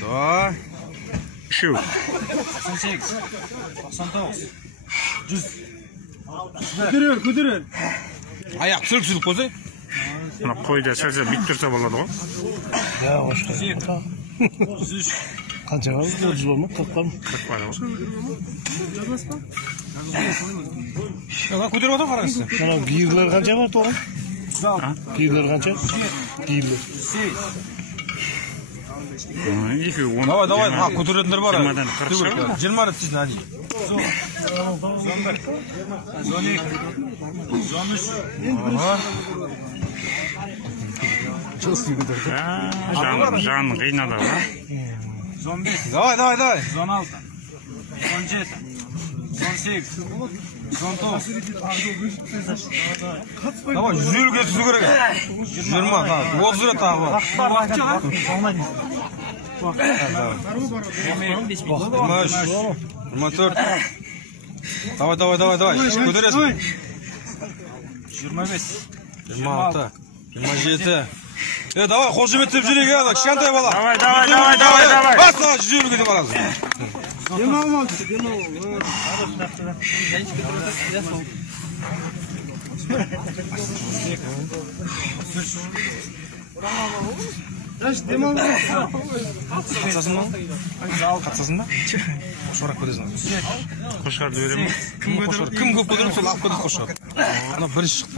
Давай. Şu. 88, 99, 100. Көтерер. Аяқ түсіріп қойсай. Buna koyda sözü bittirse болады ғой. Ya hoşça. 103. Qancha var? 30 var mı? 40 var mı? 40 var ғой. Көтеріп отыр қараңыз. Mana giyirler qancha var to'g'ri? Giyirler qancha? Giyirler. 2 Давай, давай. Ha, көтеретіндер бар. 20-дан 40 шығар. 20 түсін әне. 11. Жанын қиынады ғой. 15. Давай, давай, давай. 16. 17. 18. 19. Давай, 150'ge түсу керек. 20. 30 лira тағы бар. 24. Давай, давай, давай, давай. Көтересің. 25. 26. 27. Давай, қошеметтеп жүрейік, кішкентай бала. Давай, давай, давай, давай, давай. Бас, 150'ге деп аласың. Қатсасың ба? Қатсасың ба? Қошқар көтересің. Қошқарды берем ба? Кім көп көтеріп, сол алып көтеріп қошқар. Ана бірінші шықты.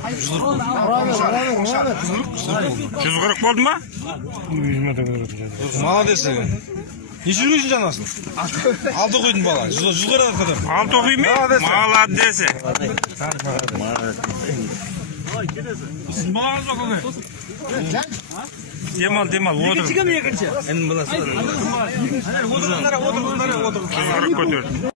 140 болды ма? 120 көтереді. Молодец. Неше жүргейсің жанасын? 6 қойдың бала. 100 қойдан көтер. 6 оқи ме? Молодец. Сіз балаңыз ба көке? Демал, отыр. 140 көтер.